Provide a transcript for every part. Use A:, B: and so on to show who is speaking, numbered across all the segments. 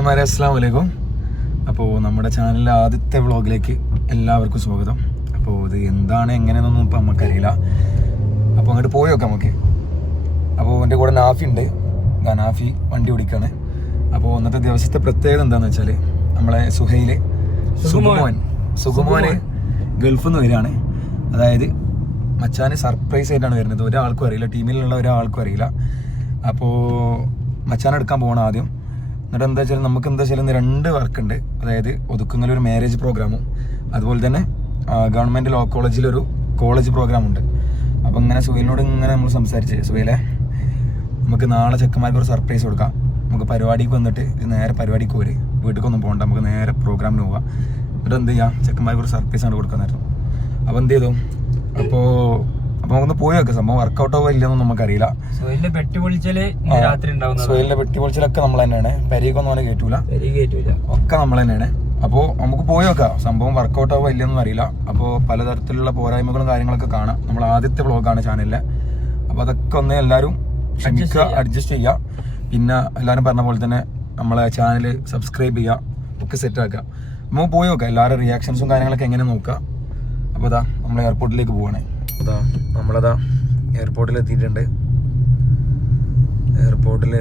A: ചങ്ങന്മാരെ അസ്സാം വലൈക്കും അപ്പോൾ നമ്മുടെ ചാനലിലെ ആദ്യത്തെ വ്ളോഗിലേക്ക് എല്ലാവർക്കും സ്വാഗതം. അപ്പോൾ ഇത് എന്താണ് എങ്ങനെയെന്നൊന്നും ഇപ്പം നമുക്കറിയില്ല അപ്പോൾ അങ്ങോട്ട് പോയി നോക്കാം നമുക്ക്. അപ്പോൾ എന്റെ കൂടെ നാഫി ഉണ്ട്. നാഫി വണ്ടി ഓടിക്കാണ്. അപ്പോൾ ഇന്നത്തെ ദിവസത്തെ പ്രത്യേകത എന്താണെന്ന് വെച്ചാൽ നമ്മളെ സുഹൈൽ സുഗുമോൻ സുഗുമോന് ഗൾഫിൽ നിന്ന് വരികയാണ്. അതായത് മച്ചാന് സർപ്രൈസ് ആയിട്ടാണ് വരുന്നത്. ഒരാൾക്കും അറിയില്ല ടീമിലുള്ള ഒരാൾക്കും അറിയില്ല. അപ്പോൾ മച്ചാൻ എടുക്കാൻ പോകണം ആദ്യം. എന്നിട്ട് എന്താ വെച്ചാൽ നമുക്ക് എന്താ വെച്ചാൽ ഇന്ന് രണ്ട് വർക്ക് ഉണ്ട് അതായത് ഒതുക്കുങ്ങൽ ഒരു മാരേജ് പ്രോഗ്രാമും അതുപോലെ തന്നെ ഗവൺമെന്റ് ലോ കോളേജിലൊരു കോളേജ് പ്രോഗ്രാം ഉണ്ട്. അപ്പോൾ ഇങ്ങനെ സുഹേലിനോട് ഇങ്ങനെ നമ്മൾ സംസാരിച്ച് സുഹേലെ നമുക്ക് നാളെ ചെക്കന്മാർക്ക് ഒരു സർപ്രൈസ് കൊടുക്കാം. നമുക്ക് പരിപാടിക്ക് വന്നിട്ട് നേരെ പരിപാടിക്ക് പോര്. വീട്ടിലേക്കൊന്നും പോകണ്ട നമുക്ക് നേരെ പ്രോഗ്രാമിന് പോവാം. എന്നിട്ട് എന്ത് ചെയ്യാം? ചെക്കന്മാർക്ക് ഒരു സർപ്രൈസ് ആണ് കൊടുക്കാനായിരുന്നു അപ്പോൾ എന്ത് ചെയ്തു? അപ്പോൾ അപ്പോൾ നമുക്കൊന്ന് പോയി നോക്കാം സംഭവം വർക്കൗട്ടോ വലിയ ഇല്ലെന്നൊന്നും നമുക്കറിയില്ല.
B: സോയിലിന്റെ പെട്ടി പൊളിച്ചാൽ രാത്രി
A: സുഹേലിന്റെ വെട്ടി പൊളിച്ചിലൊക്കെ നമ്മൾ തന്നെയാണ്. പെരീക്കൊന്നും അവനെ കയറ്റൂല
B: കയറ്റൂല
A: ഒക്കെ നമ്മൾ തന്നെയാണ്. അപ്പോൾ നമുക്ക് പോയി നോക്കാം സംഭവം വർക്കൗട്ട് വലിയ ഇല്ലെന്നൊന്നും അറിയില്ല. അപ്പോൾ പലതരത്തിലുള്ള പോരായ്മകളും കാര്യങ്ങളൊക്കെ കാണാം. നമ്മൾ ആദ്യത്തെ വ്ളോഗാണ് ചാനലിലെ അപ്പോൾ അതൊക്കെ ഒന്ന് എല്ലാവരും ക്ഷമിക്കുക അഡ്ജസ്റ്റ് ചെയ്യുക പിന്നെ എല്ലാവരും പറഞ്ഞ പോലെ തന്നെ നമ്മളെ ചാനൽ സബ്സ്ക്രൈബ് ചെയ്യുക ഒക്കെ സെറ്റ് ആക്കുക. നമുക്ക് പോയി നോക്കാം എല്ലാവരുടെ റിയാക്ഷൻസും കാര്യങ്ങളൊക്കെ എങ്ങനെ നോക്കുക. അപ്പോൾ അതാ നമ്മൾ എയർപോർട്ടിലേക്ക് പോവാണ്. അതാ നമ്മളതാ എയർപോർട്ടിൽ എത്തിയിട്ടുണ്ട് എയർപോർട്ടിൽ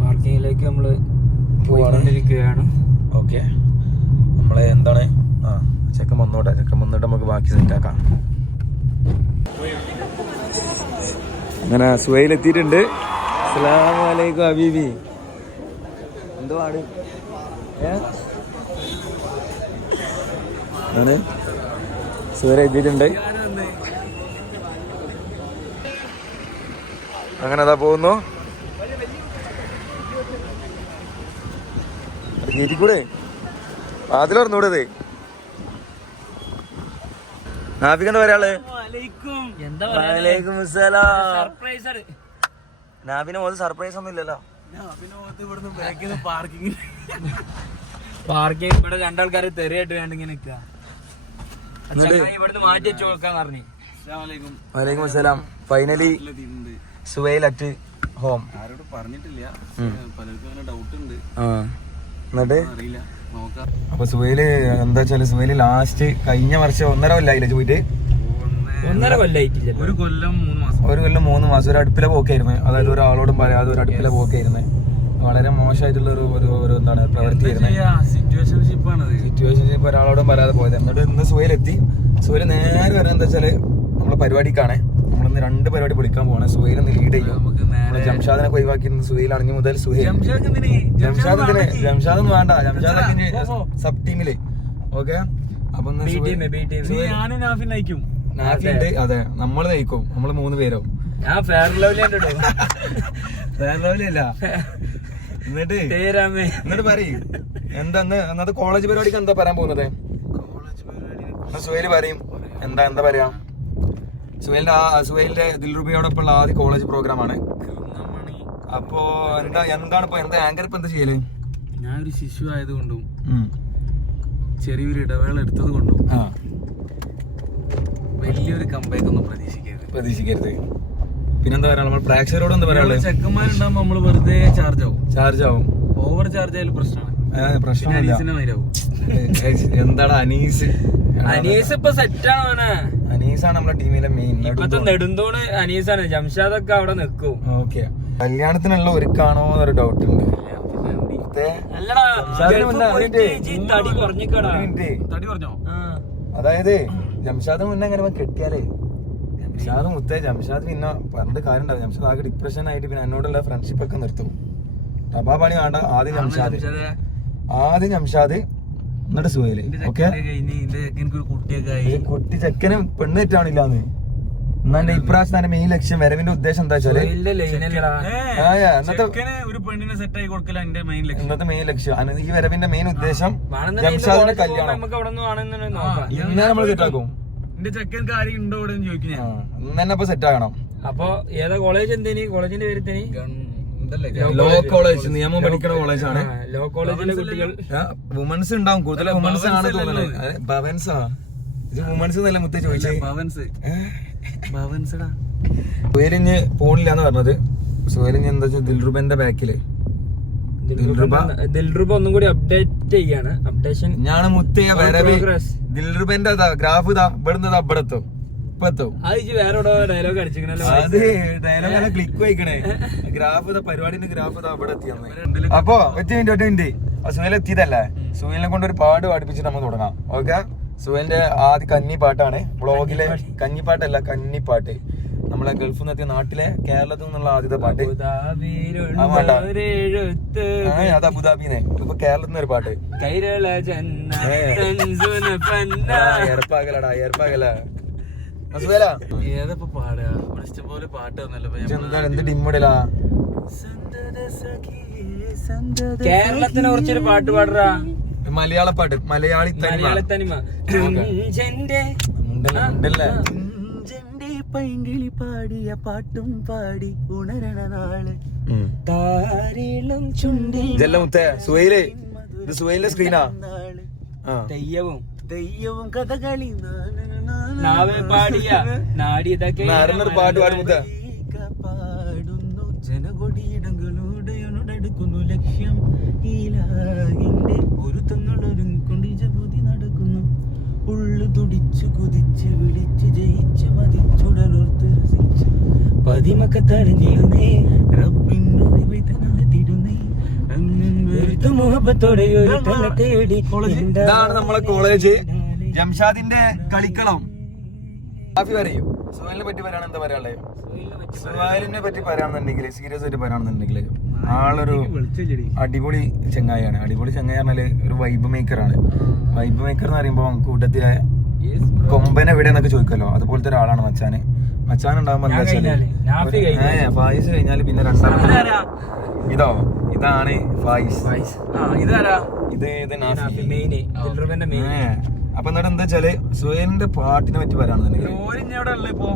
B: പാർക്കിങ്ങിലേക്ക് നമ്മൾ
A: പോകാണ്ടിരിക്കുകയാണ്
B: പോയിക്കൊണ്ടിരിക്കുകയാണ്.
A: ഓക്കെ. നമ്മളെ എന്താണ്? ആ ചെക്കൻ വന്നോട്ടെ. ചെക്കൻ വന്നിട്ട് നമുക്ക് ബാക്കി സെറ്റ് ആക്കാം അങ്ങനെ സുഹൈൽ എത്തിയിട്ടുണ്ട് അസ്സലാമലൈക്കും അബീബി. എന്തുവാണ്? ആണ് സുഹൈൽ എത്തിയിട്ടുണ്ട് അങ്ങനെ അതാ പോകുന്നു കൂടെ അതിലറിഞ്ഞൂടത് നാഫിക്കണ്ട
B: ഒരാൾ
A: നാഫിന് മോത് സർപ്രൈസ് ഒന്നും ഇല്ലല്ലോ
B: പാർക്കിംഗ് ഇവിടെ രണ്ടാൾക്കാര് തെറിയായിട്ട് വേണ്ട ഇങ്ങനെ നിക്കുക ഇവിടുന്ന് മാറ്റി വെച്ചു കൊടുക്കാന്ന് പറഞ്ഞു.
A: വലൈക്കും അസ്സലാം. Finally Suhail at home.
C: ആരോട് പറഞ്ഞിട്ടില്ല. പലർക്കും അങ്ങനെ ഡൗട്ട് ഉണ്ട്
A: എന്നിട്ട്?
C: അറിയില്ല. നോക്കാം.
A: അപ്പൊ സുവൈൽ എന്താ വെച്ചാൽ സുവൈൽ ലാസ്റ്റ് കഴിഞ്ഞ വർഷം ഒന്നര കൊല്ലായില്ലേ പോയിട്ട്
B: ഒന്നര കൊല്ലായിട്ടില്ല.
C: ഒരു കൊല്ലം മൂന്ന് മാസം.
A: ഒരു കൊല്ലം മൂന്ന് മാസം. ഒരു അടുപ്പിലെ പോക്കായിരുന്നു. അതായത് ഒരാളോടും പറയാതെ ഒരു അടുപ്പിലെ പോക്കായിരുന്നു. വളരെ മോശമായിട്ടുള്ള ഒരു ഒരു ഒരു എന്താണ് പ്രവൃത്തി ആയിരുന്നു
C: സിറ്റുവേഷൻഷിപ്പ്
A: ഒരാളോടും പറയാതെ പോയത്. എന്നിട്ട് ഇന്ന് സുഹേലെത്തി സുഹേൽ നേരെ വരുന്നത് എന്താ വെച്ചാൽ നമ്മളെ പരിപാടിക്കാണ്. നമ്മളിന്ന് രണ്ട് പരിപാടി വിളിക്കാൻ പോകണം സുഹൈൽ ഒന്ന് ലീഡ് ചെയ്യും. ജംഷാദിനെ ഒഴിവാക്കി സുഹേൽ അണിഞ്ഞു മുതൽ സുഹൈൽ.
C: ജംഷാദ് എന്തിന്?
A: ജംഷാദ് ഒന്നും വേണ്ട. ജംഷാദ്. സബ് ടീമിൽ ഓക്കെ അപ്പൊ ഇന്ന് അതെ. നമ്മൾ നയിക്കും. നമ്മൾ മൂന്ന് പേരോ
B: ഞാൻ ഫെയർ
A: എന്നിട്ട്
B: തേരാമേ
A: എന്നിട്ട് പറയും. എന്താ ഇന്ന് അന്നത്തെ കോളേജ് പരിപാടിക്ക് എന്താ പറയാൻ പോകുന്നത്? സുഹേൽ പറയും. എന്താ എന്താ പറയാ? സുഹേലിന്റെ ആ സുഹേലിന്റെ ദിൽറുബിയോടൊപ്പമുള്ള ആദ്യ കോളേജ് പ്രോഗ്രാം ആണ്. അപ്പോ എന്താ എന്താണ് ഇപ്പൊ എന്താ ആങ്കർ ഇപ്പൊ എന്താ ചെയ്യൽ?
C: ഞാനൊരു ശിശു ആയതുകൊണ്ടും. ചെറിയൊരു ഇടവേള എടുത്തത് കൊണ്ടും വലിയൊരു കമ്പാക്ക് ഒന്നും പ്രതീക്ഷിക്കരുത്.
A: പ്രതീക്ഷിക്കരുത്. പിന്നെന്താ പറയാ നമ്മൾ പ്രേക്ഷകരോട് എന്താ പറയാ
C: ചെക്കന്മാരുണ്ടാകുമ്പോ നമ്മൾ വെറുതെ ചാർജ് ആവും.
A: ചാർജ് ആവും.
C: ഓവർ ചാർജ് ആയാലും പ്രശ്നമാണ്.
A: ഏ, എന്താടാ അനീസ്?
B: അനീസ് ഇപ്പൊ സെറ്റാണ് മോനെ.
A: അനീസാണ് നമ്മുടെ ടീമിലെ മെയിൻ
B: ഇപ്പത്തെ നെടുന്തോണ് അനീസാണ്. ജംഷാദ് ഒക്കെ അവിടെ നിക്കും.
A: ഓക്കെ. കല്യാണത്തിനുള്ള ഒരുക്കാണോ എന്നൊരു ഡൗട്ട് ഉണ്ട്. അതായത് ജംഷാദ് മുന്നേ അങ്ങനെ കെട്ടിയാലേ? ജംഷാദ് മുത്തേ ജംഷാദ് പിന്നെ പറഞ്ഞിട്ട് കാര്യം ഉണ്ടാവും ജംഷാദ് ആകെ ഡിപ്രഷൻ ആയിട്ട് പിന്നെ എന്നോടുള്ള ഫ്രണ്ട്ഷിപ്പ് ഒക്കെ നിർത്തും. ടബാ പണി വേണ്ട. ആദ്യം ജംഷാദ്. ആദ്യം ജംഷാദ് എന്നിട്ട് സുഹേൽ
C: എന്റെ
A: ഓക്കെ? കുട്ടി ചെക്കനും പെണ്ണ് തെറ്റാണില്ലാന്ന് എന്നാ എന്റെ ഇപ്രാവശ്യം തന്നെ മെയിൻ ലക്ഷ്യം വരവിന്റെ ഉദ്ദേശം എന്താ
C: വെച്ചാൽ
A: ഇന്നത്തെ മെയിൻ ലക്ഷ്യം. ഈ വരവിന്റെ മെയിൻ ഉദ്ദേശം ജംഷാദിന്റെ കല്യാണം.
B: നമുക്ക് അവിടെ നിന്ന് വേണമെന്നുണ്ടെങ്കിൽ നോക്കാം.
A: ഇന്നേ നമ്മൾ സെറ്റാക്കും ഇന്ന് തന്നെ അപ്പൊ സെറ്റ് ആകണം.
B: അപ്പൊ ഏതാ കോളേജ് എന്തേനി? കോളേജിന്റെ പേര് എന്തേനി
A: ലോ കോളേജ് നിയമം പഠിക്കുന്ന കോളേജാണ്
B: ലോ കോളേജിലെ കുട്ടികൾ
A: വുമൻസ് ഉണ്ടാവും. കൂടുതൽ വുമൻസ് ആണ് തോന്നുന്നത് ഭവൻസാ ഇത് വുമൻസ് എന്നല്ല മുത്തേ ചോദിച്ചേ?
C: ഭവൻസ് ഭവൻസടാ
A: സുഹേലിഞ്ഞ് പോണില്ലാന്ന് പറഞ്ഞത്. സുഹേലിഞ്ഞ് എന്താ വെച്ചാൽ ദിൽറുബന്റെ ബാക്കിൽ. ദിൽറുബ
B: ഒന്നും കൂടി അപ്ഡേറ്റ് ചെയ്യാണ്. അപ്ഡേഷൻ
A: ഞാൻ മുത്തേ വരവ്. ദിൽറുബന്റെ ഗ്രാഫ് ഇതാ ഇവിടുന്ന് ഇതാ ഇവിടെ എത്തും ഇപ്പൊ എത്തും
B: വേറെ ഡയലോഗ്
A: അത് ഡയലോഗ് അല്ല ക്ലിക്ക് വയ്ക്കണേ ഗ്രാഫ് പരിപാടിന്റെ ഗ്രാഫ് അവിടെ എത്തിയെന്ന്. അപ്പൊ ഒറ്റ മിനിറ്റ് ഒറ്റ മിനിറ്റ്. സുഹേൽ എത്തിയതല്ലേ? സുഹേലിനെ കൊണ്ട് ഒരു പാട്ട് പാടിപ്പിച്ചിട്ട് നമുക്ക് തുടങ്ങാം. ഓക്കെ? സുഹേലിന്റെ ആദ്യ കന്നി പാട്ടാണ് വ്ളോഗിലെ കഞ്ഞിപ്പാട്ടല്ല കന്നിപ്പാട്ട്. നമ്മളെ ഗൾഫിൽ നിന്ന് എത്തിയ നാട്ടിലെ കേരളത്തിൽ നിന്നുള്ള ആദ്യത്തെ പാട്ട്. അത് അബുദാബിനെ ഇപ്പൊ കേരളത്തിൽ നിന്ന് ഒരു പാട്ട്. ഏർപ്പാകലടാ ഏർപ്പാകല.
C: ഏതപ്പോ പാടുക ഇവിടെ ഇഷ്ടംപോലെ പാട്ട് വന്നല്ലോ
A: എന്ത് ഡിമ്മടിലാ?
B: കേരളത്തിനെ കുറിച്ചൊരു പാട്ട് പാടുറാ
A: മലയാള പാട്ട് മലയാളി
B: മലയാള തനിമ.
C: പൈങ്കിളി പാടിയ പാട്ടും പാടി ഉണരണ നാൾ.
A: ഉം.
C: ചുണ്ടി ചുണ്ടിൽ
A: ഇതെല്ലാം മുത്തേ സുഹൈൽ. ഇത് സുഹൈലിന്റെ സ്ക്രീനാ
B: തെയ്യവും.
C: തെയ്യവും കഥകളി
A: പാട്ട്
C: പാടുന്നു. ജനകൊടിയിടങ്ങളുടെ അടുക്കുന്നു ലക്ഷ്യം. ഈലാകിന്റെ ഒരു തങ്ങളൊരുങ്ങിക്കൊണ്ട് ജപതി നടക്കുന്നു. ഉള്ളു തുടിച്ചു കുതിച്ച് വിളിച്ച് ജയിച്ച് മതിച്ചുടലോർത്ത് രസിച്ച്. പതിമക്ക തടഞ്ഞിരുന്നേ
B: മുഹബത്തോടെ ഒരു പെണ്ണെ തേടി
A: ഇതാണ് നമ്മളെ കോളേജ് ജംഷാദിന്റെ കളിക്കളം. കാഫി പറയും. സുഹേലിനെ പറ്റി പറയാൻ എന്താ പറയാനുള്ളത് സുഹേലിനെ പറ്റി പറയാണെന്നുണ്ടെങ്കിൽ സീരിയസ് ആയിട്ട് പറയാണെന്നുണ്ടെങ്കിൽ ആളൊരു അടിപൊളി ചെങ്ങായാണ് അടിപൊളി ചെങ്ങായി പറഞ്ഞാൽ ഒരു വൈബ് മേക്കറാണ് വൈബ് മേക്കർ എന്ന് പറയുമ്പോൾ കൂട്ടത്തിലെ കൊമ്പൻ എവിടെ എന്നൊക്കെ ചോദിക്കല്ലോ അതുപോലത്തെ ഒരാളാണ് മച്ചാന്. മച്ചാൻ ഉണ്ടാകുമ്പോ എന്താ
B: ഞാൻ
A: വെച്ചാൽ. ഫായിസ് കഴിഞ്ഞാൽ പിന്നെ രണ്ടാമത്തെ? ഇതോ ഇതാണ് ഫൈസ്. ഫൈസ്.
B: ആ ഇതാരാ?
A: ഇത് ഇത് നാഫി.
B: മെയിന് ദിൽറുബന്റെ മെയിൻ
A: അപ്പൊ എന്നിട്ട് എന്താ വെച്ചാൽ സുഹേലിന്റെ പാട്ടിനെ പറ്റി പറയാണെന്നുണ്ടെങ്കിൽ
C: ഇപ്പൊ?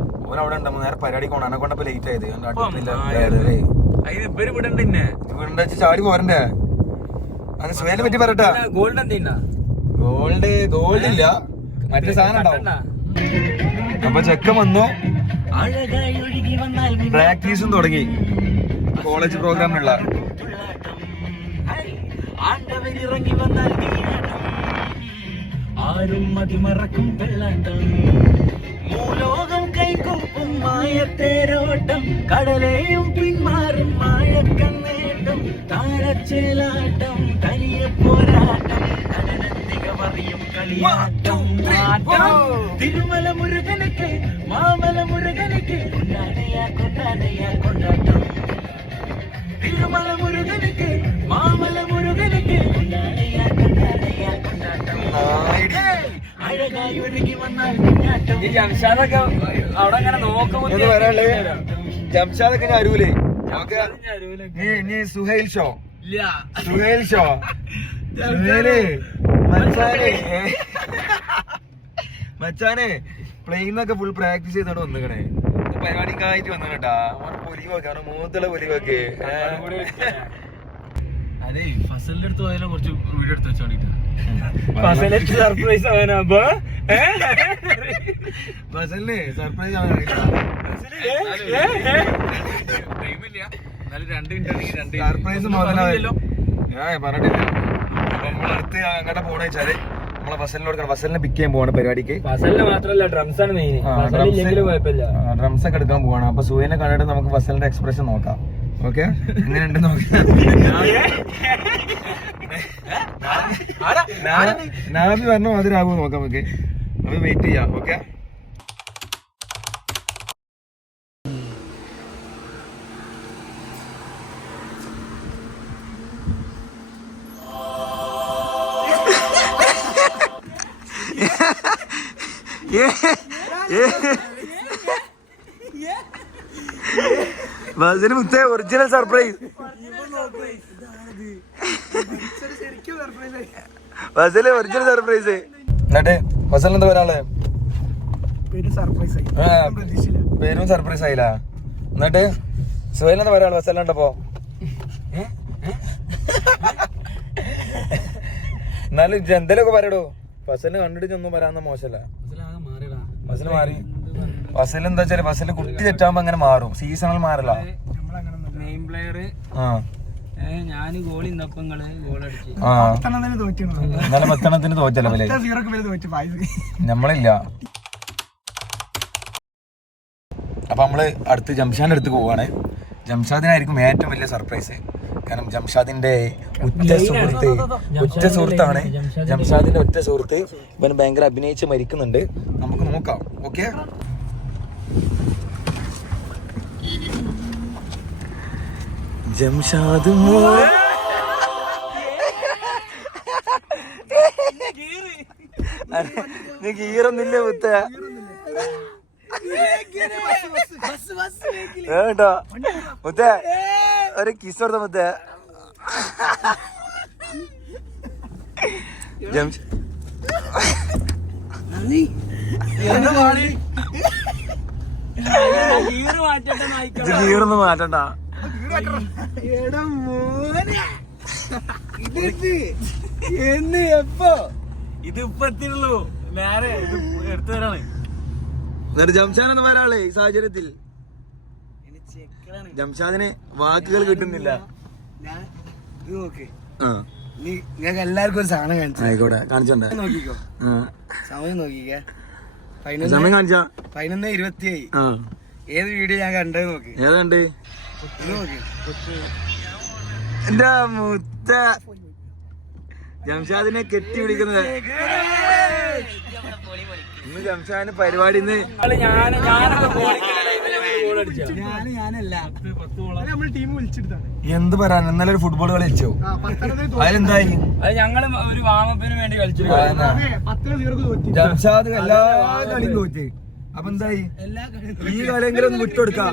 A: അവിടെ ഉണ്ടാവും നേരെ പരിപാടി കൊണ്ടാണ് കൊണ്ടപ്പോ ലേറ്റ് ആയത്.
C: ഇവർ ഇവിടെ ഉണ്ട് പിന്നെ
A: വീടിന്റെ വെച്ച് ചാടി പോരണ്ടേ? അത് സുഹേലിനെ പറ്റി പറയട്ടെ.
B: ഗോൾഡ് എന്തിനാ
A: ഗോൾഡ് ഗോൾഡ് ഇല്ല. മറ്റേ സാധനം ഉണ്ടാവും. അപ്പൊ ചെക്കൻ വന്നു.
C: അഴകായി ഒഴുകി വന്നാൽ
A: പ്രാക്ടീസും തുടങ്ങി. കോളേജ് പ്രോഗ്രാമിനുള്ള
C: ആണ്ടവരിറങ്ങി വന്നാൽ. ആരും മതിമറക്കും വെള്ളാട്ടം ഭൂലോകം കൈകൊപ്പും മായത്തേരോട്ടം. കടലെയും പിന്മാറും മായക്കന്നേട്ടം താരച്ചേലാട്ടം തനിയ പോരാട്ടം. കടലത്തിക മറിയും കളിയാട്ടം തിരുമല മുരുകനുക്ക്
B: ഈ ജംഷാദൊക്കെ അവിടെ അങ്ങനെ നോക്കുമ്പോ
A: എന്ന് പറയാനുള്ളത് ജംഷാദൊക്കെ ഞാൻ അരൂലേ. നമുക്ക് നീ നീ സുഹൈൽ ഷോ.
B: ഇല്ല.
A: സുഹൈൽ ഷോ. സുഹൈൽ മച്ചാനെ. മച്ചാനെ പ്ലെയിനൊക്കെ ഫുൾ പ്രാക്ടീസ് ചെയ്തോണ്ട് വന്നിക്കണേ. പരിപാടിക്കായിട്ട് വന്നു കേട്ടാ പൊലിവൊക്കെ മൂത്തുള്ള പൊലിവൊക്കെ.
C: അതെ ഫസലിന്റെ അടുത്ത് പോയാലോ കുറച്ച് വീഡിയോ എടുത്ത്
B: സർപ്രൈസ് ആവാനാ?
A: ഫസലിന് സർപ്രൈസ്
C: ടൈമില്ല എന്നാലും രണ്ട് മിനിറ്റ് രണ്ട്
A: സർപ്രൈസ് ഞാൻ പറഞ്ഞിട്ടില്ല. അപ്പൊ നമ്മളടുത്ത് അങ്ങോട്ട് നമ്മളെ പിക്ക് ചെയ്യാൻ പോവാണ് പരിപാടിക്ക്.
B: ഫസലിന് മാത്രല്ല ഡ്രംസ് ആണ് മെയിൻ
A: ഡ്രംസ് ഒക്കെ എടുക്കാൻ പോവാണ്. അപ്പൊ സൂര്യനെ കണ്ടിട്ട് നമുക്ക് ഫസലിന്റെ എക്സ്പ്രഷൻ നോക്കാം. ഓക്കെ? എങ്ങനെയുണ്ട് നോക്കാം. നാബി പറഞ്ഞു അതിരാകുമോ നോക്കാം നമുക്ക്. നമുക്ക് വെയിറ്റ് ചെയ്യാം ഓക്കെ? ബസിന് മുത്തേ ഒറിജിനൽ സർപ്രൈസ് ബസിൽ ഒറിജിനൽ സർപ്രൈസ് എന്നിട്ട് ബസൽ എന്താ പറയാനുള്ളത് പേരും സർപ്രൈസ് ആയില്ല. എന്നിട്ട് സുഹേൽ എന്താ പറയാളെ ബസൽ ഉണ്ടപ്പോ എന്നാലും ജന്തലൊക്കെ പറയടോ. ബസലിന് കണ്ടിട്ട് ഒന്നും പറയാന്ന മോശമല്ല ബസ്സിൽ മാറി. ബസ്സിൽ എന്താ വെച്ചാൽ ബസ്സിൽ കുട്ടി തെറ്റാകുമ്പോ അങ്ങനെ മാറും. സീസണൽ മാറില്ല
B: മെയിൻ പ്ലെയർ
A: ആ.
B: ഗോൾ ഇന്നപ്പം നിങ്ങൾ ഗോൾ അടിച്ച്.
A: ആ.
D: തന്നെ തോറ്റണം
A: ഇന്നലെ പത്തണത്തിന് തോറ്റല്ലേ നമ്മളില്ല അപ്പൊ നമ്മൾ അടുത്ത് ജംഷാന്റെ അടുത്ത് പോവാണ്. ജംഷാദിനായിരിക്കും ഏറ്റവും വലിയ സർപ്രൈസ് കാരണം ജംഷാദിന്റെ ഉറ്റ സുഹൃത്ത് ഉറ്റ സുഹൃത്താണ്. ജംഷാദിന്റെ ഒറ്റ സുഹൃത്ത് ഇവൻ ഭയങ്കര അഭിനയിച്ച് മരിക്കുന്നുണ്ട്. നമുക്ക് നോക്കാം. ഓക്കെ ജംഷാദ് നീ ഗീറൊന്നില്ല മുത്ത കേട്ടോ മുത്ത ഒരു കിസ് കൊടുത്ത മുത്ത ജംഷ നന്ദി ഗീറൊന്നും മാറ്റണ്ട
D: എന്ന് എപ്പോ?
B: ഇത് ഇപ്പൊ എത്തിയുള്ളൂ നേരെ ഇത് എടുത്തു വരാണ്
A: ജംഷാനാണ് ജംഷാൻ എന്ന് പറയാളേ ഈ സാഹചര്യത്തിൽ. ജംഷാദിന് വാക്കുകൾ കിട്ടുന്നില്ല.
D: ഞാൻ ഇത് നോക്ക്.
A: ആ.
D: നീ നിങ്ങൾക്ക് എല്ലാവർക്കും ഒരു സാധനം കാണിച്ചു
A: ആയിക്കോട്ടെ കാണിച്ചോണ്ടേ
D: നോക്കിക്കോ.
A: ആ.
D: സമയം നോക്കിക്കേ.
A: സമയം കാണിച്ചാ?
D: പതിനൊന്ന് ഇരുപത്തിയായി ഏത് വീഡിയോ ഞാൻ കണ്ടത് നോക്ക്.
A: ഏതാണ്ട്? എന്റെ മുത്ത. ജംഷാദിനെ കെട്ടി പിടിക്കുന്നത് ഇന്ന് ജംഷാദിന് പരിപാടി ഇന്ന്.
B: ഞാനൊക്കെ
A: എന്ത് പറയാൻ? ഇന്നലെ ഒരു ഫുട്ബോൾ കളി വെച്ചോ അതിലെന്തായി?
B: അത് ഞങ്ങൾ ഒരു വാമപ്പിന് വേണ്ടി കളിച്ചു.
A: ജംഷാദ് എല്ലാ കളിയും തോറ്റ്. അപ്പൊ എന്തായി? ഈ കളിയെങ്കിലും ഒന്ന് വിട്ടുകൊടുക്കാം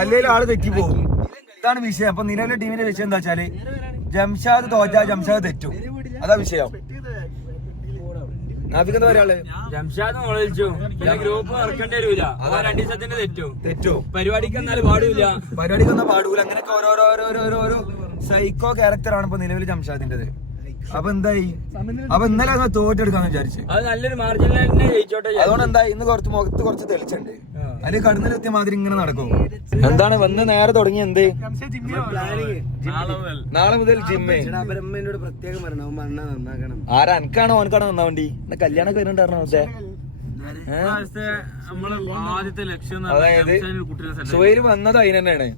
A: അല്ലെങ്കിൽ ആൾ തെറ്റി പോകും ഇതാണ് വിഷയം. അപ്പൊ നിലവിലെ ടീമിന്റെ വിഷയം എന്താ വെച്ചാൽ ജംഷാദ് തോറ്റാ ജംഷാദ് തെറ്റും. അതാ വിഷയം. നാഫിക്ക് എന്താ പറയാൾ
B: ജംഷാദ് മുളച്ചു ഗ്രൂപ്പ് ഇറക്കേണ്ടി വരൂല. രണ്ടു ദിവസത്തിന്റെ തെറ്റോ.
A: തെറ്റോ.
B: പരിപാടിക്ക് എന്നാലും പാടില്ല
A: പരിപാടിക്ക് ഒന്നും പാടൂല. അങ്ങനെയൊക്കെ ഓരോരോ സൈക്കോ ക്യാരക്ടറാണ് ഇപ്പൊ നിലവിൽ ജംഷാദിന്റേത്. അപ്പൊ എന്തായി അപ്പൊ ഇന്നലെ അങ്ങ് തോറ്റെടുക്കാന്ന് വിചാരിച്ചു. അതുകൊണ്ട് എന്താ ഇന്ന് കുറച്ച് മുഖത്ത് കുറച്ച് തെളിച്ചുണ്ട്. അതിൽ കടന്നിലെത്തിയ മാതിരി ഇങ്ങനെ നടക്കും. എന്താണ്? വന്ന് നേരെ തുടങ്ങി എന്ത്? നാളെ മുതൽ. ജിമ്മേ. ആരാ? എനിക്കാണോ? ഓനക്കാണോ നന്നാ വണ്ടി? എന്നെ കല്യാണം വരുന്നുണ്ടായിരുന്നു പക്ഷേ
C: ഇപ്രാവശ്യത്തെ നമ്മളെ ആദ്യത്തെ ലക്ഷ്യം എന്ന്
A: അതായത് സുഹൈര് വന്നത് അതിന് തന്നെയാണ്.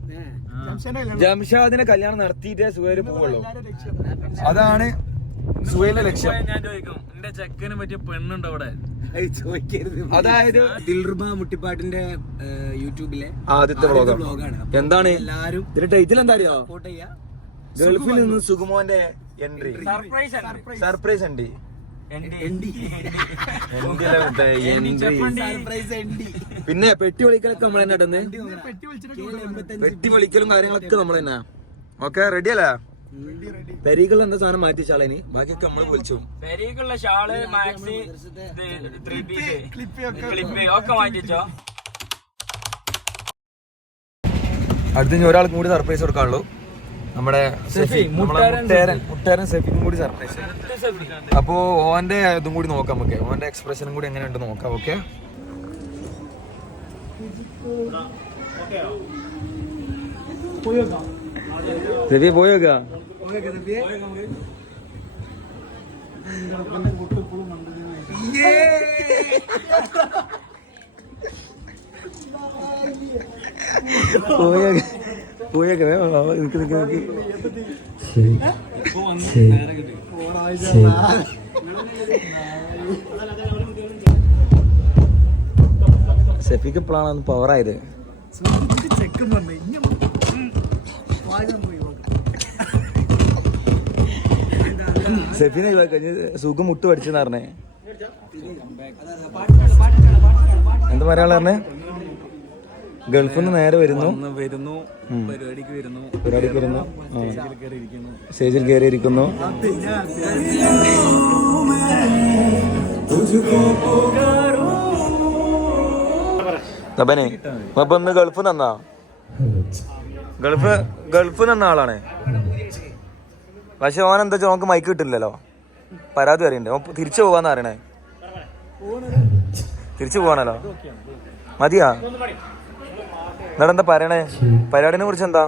A: ജംഷാദിനെ കല്യാണം നടത്തിയിട്ടേ സുഹൈര് പോവുള്ളൂ. അതാണ് സുഹൈലിന്റെ ലക്ഷ്യം.
C: ഞാൻ ചോദിക്കും എന്റെ ചെക്കന് പറ്റിയ പെണ്ണുണ്ടോ അവിടെ?
D: ചോദിക്കരുത്.
A: അതായത്
D: ദിൽറുബ മുട്ടിപ്പാട്ടിന്റെ യൂട്യൂബിലെ
A: ആദ്യത്തെ വ്ളോഗാണ്
D: വ്ളോഗാണ്
A: എന്താണ്?
D: എല്ലാരും
A: ഇതിന്റെ ടൈറ്റിൽ എന്താ അറിയോ ഗൾഫിൽ നിന്ന് സുകുമോന്റെ എൻട്രി
B: സർപ്രൈസ് ആണ്
A: സർപ്രൈസ് ഉണ്ട് പിന്നെ പെട്ടി വിളിക്കലൊക്കെ നമ്മൾ തന്നെ പെട്ടി വിളിക്കലും കാര്യങ്ങളൊക്കെ നമ്മൾ തന്നെ ഓക്കെ റെഡി അല്ലേ? പെരീകളിൽ എന്താ സാധനം മാറ്റി വെച്ചാളേനി ബാക്കിയൊക്കെ നമ്മൾ വിളിച്ചു
B: പെരീക്കുള്ള ഷാൾ മാക്സി ഒക്കെ മാറ്റിച്ചോ?
A: അടുത്ത ഇനി ഒരാൾക്കും കൂടി സർപ്രൈസ് കൊടുക്കാനുള്ളൂ. നമ്മുടെ സെഫി മുട്ടേരൻ മുട്ടേരൻ സെഫിക്കും കൂടി സർപ്രൈസ് അപ്പോ ഓന്റെ ഇതും കൂടി നോക്കാം നമുക്ക്. ഓന്റെ എക്സ്പ്രഷനും കൂടി എങ്ങനെയുണ്ട് നോക്കാം ഓക്കെ സെഫി പോയോക്കാ? പോയോക്ക പോയോക്ക നിക്ക് നിക്ക് നിക്ക്. സെഫിക്ക് ഇപ്പോഴാണ് പവർ ആയത്.
D: ചെക്കും പറഞ്ഞു
A: സെഫിനെ സുഖം മുട്ട് പഠിച്ചെന്ന് പറഞ്ഞേ. എന്താ പറയാനുള്ള പറഞ്ഞേ? ഗൾഫിൽ നിന്ന് നേരെ വരുന്നു.
C: വരുന്നു. പരിപാടിക്ക് വരുന്നു.
A: പരിപാടിക്ക് വരുന്നു. സ്റ്റേജിൽ കയറി ഇരിക്കുന്നു. തപനെ അപ്പൊ ഇന്ന് ഗൾഫ് നന്നാ? ഗൾഫ് ഗൾഫ് നിന്ന ആളാണ്. പക്ഷെ ഓൻ എന്താ വെച്ചാൽ നമുക്ക് മൈക്ക് കിട്ടില്ലല്ലോ. പരാതി അറിയണ്ടേ തിരിച്ചു പോവാന്ന് അറിയണേ തിരിച്ചു പോവാണല്ലോ. മതിയാ? എന്നിട്ട് എന്താ പറയണേ? പരിപാടിനെ കുറിച്ച് എന്താ?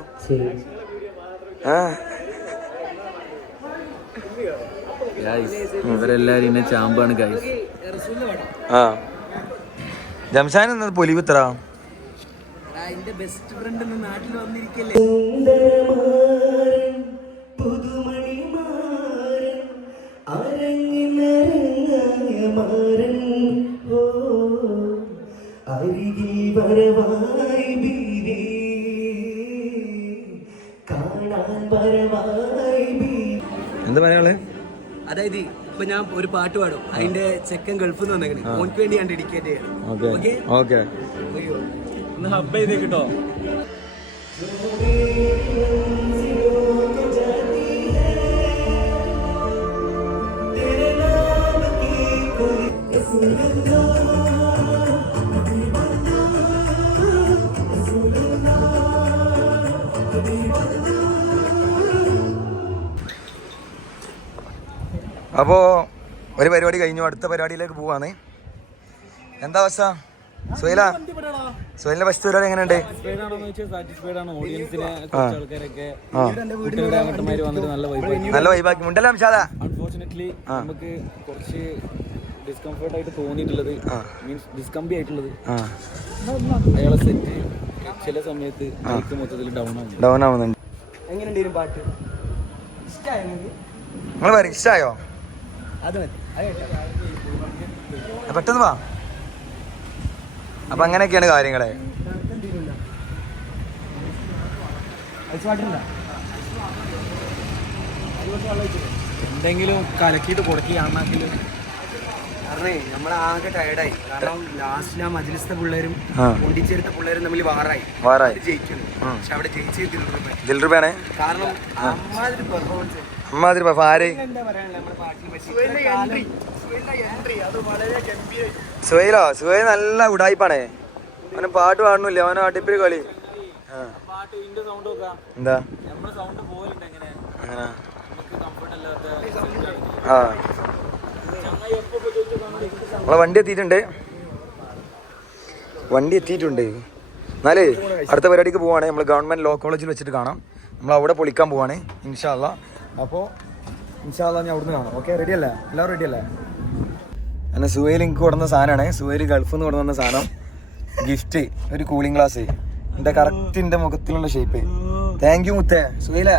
A: ആ. ജംഷാൻ എന്നത് പൊലിവിത്ര
D: എന്റെ ബെസ്റ്റ് ഫ്രണ്ട് നാട്ടിൽ വന്നിരിക്കല്ലേ?
A: എന്താ പറയാൾ
D: അതായത് ഇപ്പൊ ഞാൻ ഒരു പാട്ട് പാടും. അതിന്റെ ചെക്കൻ ഗൾഫിൽ നിന്ന് വന്നേക്കണേ. ഓനക്ക് വേണ്ടി ഞാൻ ഡെഡിക്കേറ്റ് ചെയ്യണം.
A: ഓക്കെ? ഓക്കെ.
D: അയ്യോ.
B: ഒന്ന് ഹബ് ചെയ്തേ കിട്ടോ
A: അപ്പോ ഒരു പരിപാടി കഴിഞ്ഞു. അടുത്ത പരിപാടിയിലേക്ക് പോവാണ്. എന്താ അവസ്ഥ? സുഹൈല? സുഹൈലിന്റെ ഫസ്റ്റ് പരിപാടി എങ്ങനെയുണ്ട്?
B: നല്ല വൈബ്
A: നല്ല വൈബാക്കി മുണ്ടല്ല അംശാദ?
B: അൺഫോർച്ചുനേറ്റ്ലി
A: ആ.
B: നമുക്ക് കുറച്ച് ഡിസ്കംഫർട്ട് ആയിട്ട് തോന്നിയിട്ടുള്ളത്
A: ആ.
B: മീൻസ് ഡിസ്കംബി ആയിട്ടുള്ളത്.
A: ആ.
B: അയാളെ സെറ്റ് ചില സമയത്ത് ബൈക്ക് മൊത്തത്തിൽ ഡൗൺ ആവും
A: ഡൗൺ ആവുന്നുണ്ട്.
D: എങ്ങനെയുണ്ടായിരുന്നു പാട്ട്? ഇഷ്ടമായോ
A: നിങ്ങൾ പറയും ഇഷ്ടമായോ
D: അത് മതി. അത് കേട്ടോ.
A: ആ, പെട്ടെന്ന് വാ. അപ്പൊ അങ്ങനെയൊക്കെയാണ് കാര്യങ്ങളെ.
B: എന്തെങ്കിലും കലക്കിയിട്ട് കൊടുക്കി അണ്ണാക്കിൽ
D: കാരണേ നമ്മളാകെ ടയർഡായി കാരണം ലാസ്റ്റ് ആ മജ്ലിസത്തെ പിള്ളേരും. പൊണ്ടിച്ചേരത്തെ പിള്ളേരും തമ്മിൽ വാറായി.
A: വാറായി.
D: ജയിക്കുന്നു. പക്ഷെ അവിടെ ജയിച്ചേ തിരുവനന്തപുരം
A: ദിൽ
D: കാരണം അമ്മാതിരി പെർഫോമൻസ്
A: അമ്മാതിരി സുഹൈലോ സുഹൈ നല്ല ഉടായിപ്പാണേ. അവന് പാട്ട് പാടുന്നില്ല അവന് അടിപ്പിരി കളി. എന്താ? ആ. നമ്മളെ വണ്ടി എത്തിയിട്ടുണ്ട്. വണ്ടി എത്തിയിട്ടുണ്ട്. എന്നാലേ അടുത്ത പരിപാടിക്ക് പോവാണ്. നമ്മൾ ഗവൺമെന്റ് ലോ കോളേജിൽ വെച്ചിട്ട് കാണാം. നമ്മൾ അവിടെ പൊളിക്കാൻ പോവാണ് ഇൻഷാല്ല അപ്പോൾ ഇൻഷാല്ല ഞാൻ അവിടുന്ന് കാണാം. ഓക്കെ റെഡി അല്ലേ? എല്ലാവരും റെഡി അല്ലേ? അങ്ങനെ സുഹേൽ എനിക്ക് കൊടുന്ന സാധനമാണ്. സുഹേൽ ഗൾഫിൽ നിന്ന് കൊടുന്ന സാധനം. ഗിഫ്റ്റ് ഒരു കൂളിംഗ് ഗ്ലാസ് എന്റെ കറക്റ്റ് എന്റെ മുഖത്തിലുള്ള ഷേപ്പ് താങ്ക് യു മുത്തേ. Suhela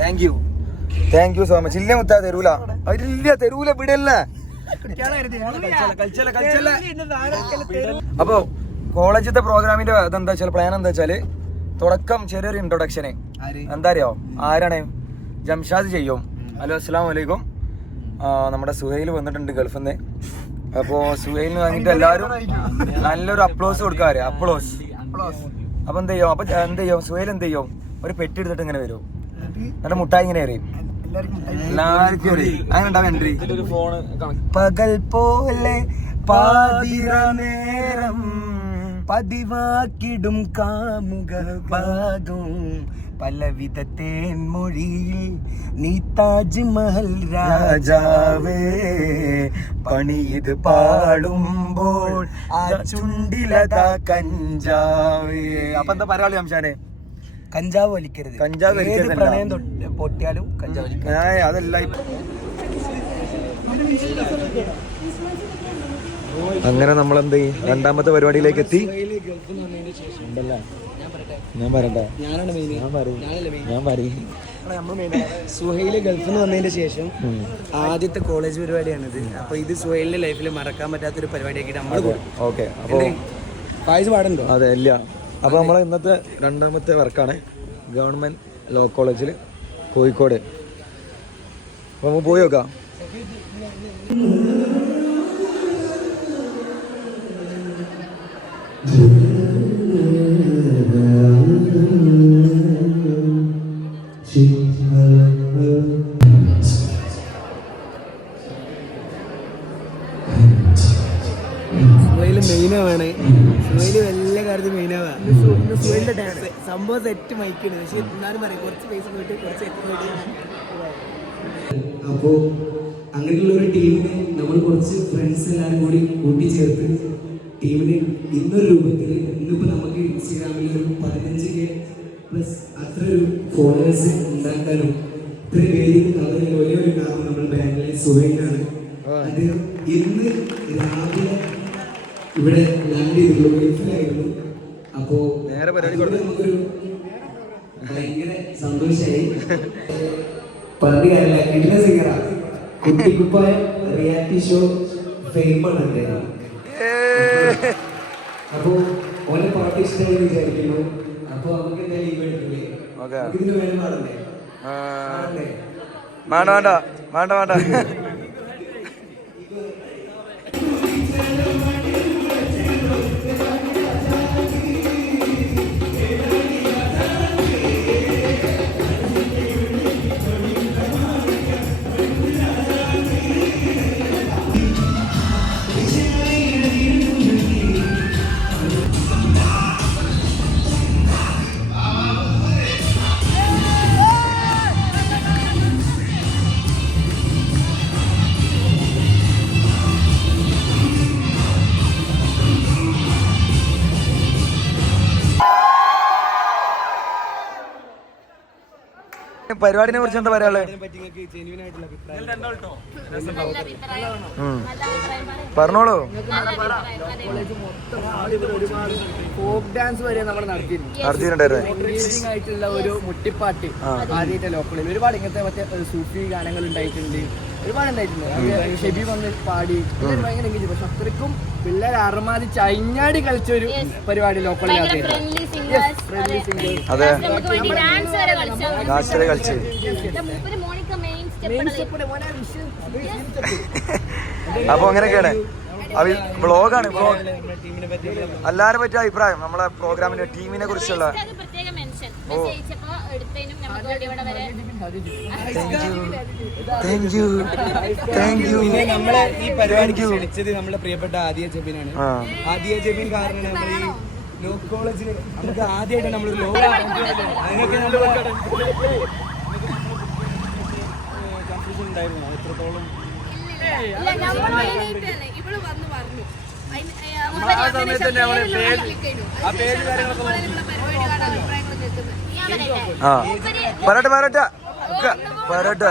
A: thank you thank you so much ഇല്ല മുത്ത തരൂല അവരില്ല തരൂല വിടല്ല? അപ്പോ കോളേജത്തെ പ്രോഗ്രാമിന്റെ ഇതെന്താ വെച്ചാൽ പ്ലാൻ എന്താ വെച്ചാൽ തുടക്കം ചെറിയൊരു ഇൻട്രൊഡക്ഷന് എന്താ അറിയോ? ആരാണ്? ജംഷാദ് ചെയ്യും. ഹലോ അസ്സാം വലൈക്കും നമ്മുടെ സുഹൈൽ വന്നിട്ടുണ്ട് ഗൾഫിൽ നിന്ന്. അപ്പോ സുഹൈലിന് വാങ്ങിയിട്ട് എല്ലാവരും നല്ലൊരു അപ്ലോസ് കൊടുക്കാറ്. അപ്ലോസ്. അപ്പൊ എന്ത് ചെയ്യും? അപ്പൊ എന്ത് ചെയ്യും? സുഹൈൽ എന്ത് ചെയ്യും? ഒരു പെട്ടി എടുത്തിട്ട് ഇങ്ങനെ വരും. എന്നിട്ട് മുട്ടായി ഇങ്ങനെ എറിയും എല്ലാവർക്കും. അങ്ങനെ ഉണ്ടാവും എൻട്രി
B: ഒരു ഫോണ് കണക്ട്
A: പകൽ പോലെ പാതിര നേരം പതിവാക്കിടും കാമുക ഭാഗം വിധത്തേൻ മൊഴിയിൽ നീ താജ്മഹൽ രാജാവേ പണിയത് പാടുമ്പോൾ ആ ചുണ്ടിലതാ കഞ്ചാവേ. അപ്പൊ എന്താ പറയാളി അംശാനെ?
D: കഞ്ചാവ് വലിക്കരുത്.
A: കഞ്ചാവ്
D: പ്രണയം പൊട്ടിയാലും കഞ്ചാവ് വലിക്കരുത്.
A: അതല്ല അങ്ങനെ നമ്മൾ എന്ത് രണ്ടാമത്തെ പരിപാടിയിലേക്ക് എത്തി. ഉണ്ടല്ലേ? ഞാൻ പറയണ്ട
D: ഞാനാണ് മെയിൻ
A: ഞാൻ പറയും. ഞാൻ പറയും.
D: സുഹൈൽ ഗൾഫിൽ നിന്ന് വന്നതിന് ശേഷം ആദ്യത്തെ കോളേജ് പരിപാടിയാണിത്. അപ്പൊ ഇത് സുഹൈലിന്റെ ലൈഫിൽ മറക്കാൻ പറ്റാത്തൊരു പരിപാടിയാക്കിയിട്ട് നമ്മൾ
A: ഓക്കെ. അപ്പോൾ
D: പായസ് പാടുണ്ടോ
A: അതെ ഇല്ല. അപ്പോൾ നമ്മളെ ഇന്നത്തെ രണ്ടാമത്തെ വർക്കാണ് ഗവൺമെന്റ് ലോ കോളേജിൽ കോഴിക്കോട്. അപ്പോൾ നമുക്ക് പോയി നോക്കാം.
D: സുഹൈൽ സംഭവം സെറ്റ് മൈക്കാണ് പക്ഷെ എന്നാലും പറയാം കുറച്ച് പൈസ പോയിട്ട് കുറച്ച്
E: അപ്പോൾ അങ്ങനെയുള്ള ഒരു ടീമിനെ നമ്മൾ കുറച്ച് ഫ്രണ്ട്സ് എല്ലാവരും കൂടി കൂട്ടിച്ചേർത്ത് ടീമിന് ഇന്നൊരു രൂപത്തിൽ ഇന്നിപ്പോൾ നമുക്ക് ഇൻസ്റ്റാഗ്രാമിൽ ഒരു പതിനഞ്ച് കെ പ്ലസ് അത്ര ഒരു ഫോളോവേഴ്സ് ഉണ്ടാക്കാനും ഇത്രയും വേദിയിൽ കവറിൽ ഒരേ ഒരു കാരണം നമ്മുടെ ബാങ്കിലെ സുഹൈലാണ് അദ്ദേഹം ഇന്ന് രാവിലെ ഇവിടെ ലാൻഡ് ചെയ്തിട്ടുള്ള ഗൾഫിലായിരുന്നു അപ്പോ
A: നേരെ പരിപാടി
E: നമുക്കൊരു ഭയങ്കര സന്തോഷമായി പറഞ്ഞു കാര്യമില്ല. കിട്ടുന്ന സിംഗറാ കുട്ടിക്കുപ്പായ റിയാലിറ്റി ഷോ ഫെയിമാണ് അദ്ദേഹം. അപ്പോ ഓനെ പാട്ട് ഇഷ്ടമായി വിചാരിക്കുന്നു. അപ്പൊ നമുക്ക് എന്താ ലീവ് എടുക്കില്ലേ ഇതിന് വേണം പാടണ്ടേ
A: വേണ്ട വേണ്ട. വേണ്ട വേണ്ട. പരിപാടിനെ കുറിച്ച് എന്താ പറയാനുള്ളത് ഉം. പറഞ്ഞോളൂ.
D: ആയിട്ടുള്ള ഒരു മുട്ടിപ്പാട്ട് ആദ്യമായിട്ട് ലോക്കലിൽ ഒരുപാട് ഇങ്ങനത്തെ മറ്റേ സൂഫി ഗാനങ്ങൾ ഉണ്ടായിട്ടുണ്ട്. ഒരുപാട് ഉണ്ടായിട്ടുണ്ട് അത് ഷെബി വന്ന് പാടി. എല്ലാവരും ഭയങ്കര engage. പക്ഷെ അത്രയ്ക്കും പിള്ളേർ അറമാതി ചൈഞ്ഞാടി കളിച്ച ഒരു പരിപാടി
F: ലോക്കൽ
A: അപ്പൊ അങ്ങനെയൊക്കെയാണ്. വ്ളോഗാണ് വ്ളോഗ് എല്ലാരെ പറ്റിയ അഭിപ്രായം. നമ്മളെ പ്രോഗ്രാമിന്റെ ടീമിനെ കുറിച്ചുള്ള
F: ഓ. എടുത്തതിനും നമുക്ക് വേണ്ടി ഇവിടെ വരെ
A: താങ്ക് യു താങ്ക് യു
D: പിന്നെ നമ്മളെ ഈ പരിപാടിക്ക് ക്ഷണിച്ചത് നമ്മുടെ പ്രിയപ്പെട്ട ആദിയ ജബിനാണ്.
A: ആ.
D: ആദിയ ജബിൻ കാരണം നമ്മൾ ഈ ലോ കോളേജിൽ നമുക്ക് ആദ്യമായിട്ട് നമ്മൾ ലോ അതിനൊക്കെ നമ്മൾ കൺഫ്യൂഷൻ ഉണ്ടായിരുന്നു. എത്രത്തോളം
F: ഇല്ല നമ്മൾ
B: നമ്മൾ ആ സമയത്ത് തന്നെ അവളെ പേര് ആ പേര് കാര്യങ്ങളൊക്കെ
A: ആ. പറയട്ടെ പറയട്ടെ പറയട്ടെ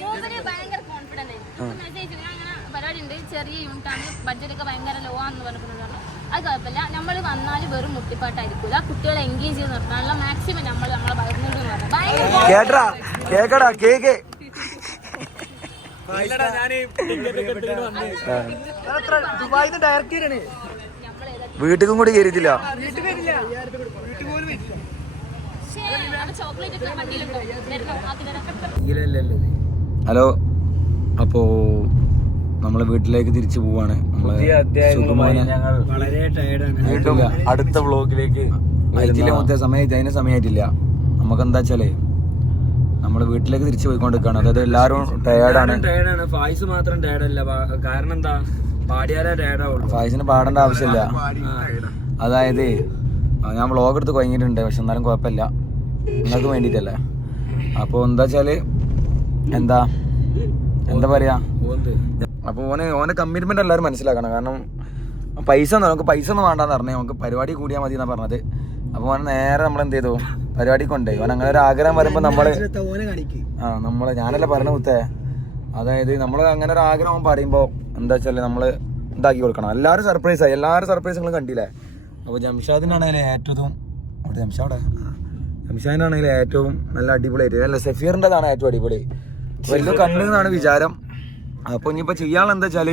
F: മൂപ്പര് ഭയങ്കര കോൺഫിഡന്റ് മെസ്സേജ് ഞാൻ അങ്ങനെ പരിപാടി ഉണ്ട് ചെറിയ ബഡ്ജറ്റൊക്കെ ബഡ്ജറ്റ് ഒക്കെ ഭയങ്കര ലോ ആണെന്ന് അത് കുഴപ്പമില്ല. നമ്മൾ വന്നാൽ വെറും മുട്ടിപ്പാട്ടായിരിക്കില്ല കുട്ടികളെ എൻഗേജ് ചെയ്ത് നിർത്താനുള്ള മാക്സിമം നമ്മൾ നമ്മളെ ഭയങ്കര
A: വീട്ടിലും കൂടി കയറിയിട്ടില്ല
F: ചോക്ലേറ്റ് ഒക്കെ വണ്ടിയിലുണ്ടോ വരുന്നോ ആക്കി
A: ഹലോ അപ്പോ നമ്മളെ വീട്ടിലേക്ക് തിരിച്ചു പോവാണ്. വീണ്ടും
B: അടുത്ത വ്ളോഗിലേക്ക്
A: അയച്ചില്ല മൊത്തം സമയത്ത് അതിന് സമയമായിട്ടില്ല. നമുക്ക് എന്താ വെച്ചാലേ നമ്മൾ വീട്ടിലേക്ക് തിരിച്ചു പോയിക്കൊണ്ടിരിക്കുകയാണ്. അതായത് എല്ലാവരും ടയേർഡാണ്
B: ടയർഡാണ് ഫായ്സ് മാത്രം ടയർഡല്ല കാരണം എന്താ? പാടിയാലേ ടയർഡാവുള്ളൂ
A: ഫായ്സിന് പാടേണ്ട ആവശ്യമില്ല. അതായത് ഞാൻ വ്ളോഗ് എടുത്ത് കഴിഞ്ഞിട്ടുണ്ട് പക്ഷെ എന്നാലും കുഴപ്പമില്ല. നിങ്ങൾക്ക് വേണ്ടിയിട്ടല്ലേ അപ്പോൾ എന്താ വെച്ചാൽ എന്താ? എന്താ പറയാ? അപ്പോൾ ഓന് ഓനെ കമ്മിറ്റ്മെന്റ് എല്ലാവരും മനസ്സിലാക്കണം. കാരണം പൈസ നമുക്ക് പൈസ ഒന്നും വേണ്ടാന്ന് പറഞ്ഞേ നമുക്ക് പരിപാടി കൂടിയാൽ മതി എന്നാ പറഞ്ഞത്. അപ്പോൾ ഓനെ നേരെ നമ്മൾ എന്ത് ചെയ്തു? പരിപാടി കൊണ്ടുപോയി. ഓൻ അങ്ങനെ ഒരു ആഗ്രഹം വരുമ്പോൾ
D: നമ്മൾ
A: ആ നമ്മൾ ഞാനല്ല പറഞ്ഞ കുത്തേ? അതായത് നമ്മൾ അങ്ങനെ ഒരു ആഗ്രഹം പറയുമ്പോൾ എന്താ വെച്ചാൽ നമ്മൾ ഇതാക്കി കൊടുക്കണം. എല്ലാവരും സർപ്രൈസ് ആയി. എല്ലാവരും സർപ്രൈസ് നിങ്ങൾ കണ്ടില്ലേ? അപ്പോൾ ജംഷാദിനാണ് ഏറ്റവും അവിടെ ജംഷാടെ ജംഷാദിനാണെങ്കിൽ ഏറ്റവും നല്ല അടിപൊളിയായിട്ട് അല്ല സഫീറിന്റെതാണ് ഏറ്റവും അടിപൊളി. വലിയ കണ്ണെന്നാണ് വിചാരം അപ്പോൾ ഇനിയിപ്പോൾ ചെയ്യാനുള്ള എന്താ വെച്ചാൽ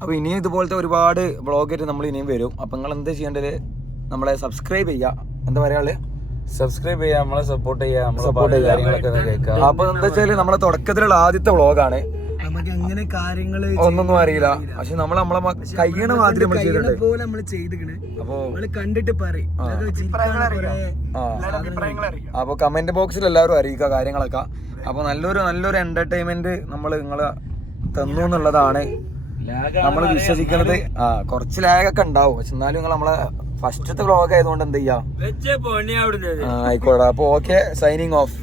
A: അപ്പോൾ ഇനിയും ഇതുപോലത്തെ ഒരുപാട് ബ്ലോഗായിട്ട് നമ്മൾ ഇനിയും വരും. അപ്പോൾ നിങ്ങൾ എന്താ ചെയ്യേണ്ടത്? നമ്മളെ സബ്സ്ക്രൈബ് ചെയ്യുക എന്താ പറയാനുള്ളത്
B: സബ്സ്ക്രൈബ് ചെയ്യുക നമ്മളെ സപ്പോർട്ട് ചെയ്യാ
A: സപ്പോർട്ട് ചെയ്യുക കാര്യങ്ങളൊക്കെ കേൾക്കുക അപ്പോൾ എന്താ വെച്ചാൽ നമ്മളെ തുടക്കത്തിലുള്ള ആദ്യത്തെ വ്ളോഗാണ്.
D: നമുക്ക് അങ്ങനെ കാര്യങ്ങൾ
A: ഒന്നൊന്നും അറിയില്ല. പക്ഷെ നമ്മൾ നമ്മളെ കയ്യണ കഴിയണ മാതിരി നമ്മൾ ചെയ്തിട്ടുണ്ട്
D: പോലെ നമ്മൾ ചെയ്തിക്കണ്.
A: അപ്പോ
D: നമ്മൾ കണ്ടിട്ട് പറയും.
A: അപ്പൊ കമന്റ് ബോക്സിൽ എല്ലാവരും അറിയിക്കുക കാര്യങ്ങളൊക്കെ. അപ്പൊ നല്ലൊരു നല്ലൊരു എന്റർടൈൻമെന്റ് നമ്മൾ നിങ്ങൾ തന്നു എന്നുള്ളതാണ് നമ്മൾ വിശ്വസിക്കുന്നത് ആ കുറച്ച് ലാഗൊക്കെ ഉണ്ടാവും. പക്ഷെ എന്നാലും നിങ്ങൾ നമ്മളെ ഫസ്റ്റത്തെ വ്ലോഗ് ആയതുകൊണ്ട് എന്ത് ചെയ്യാം? ആയിക്കോട്ടെ. അപ്പൊ ഓക്കെ സൈനിങ് ഓഫ്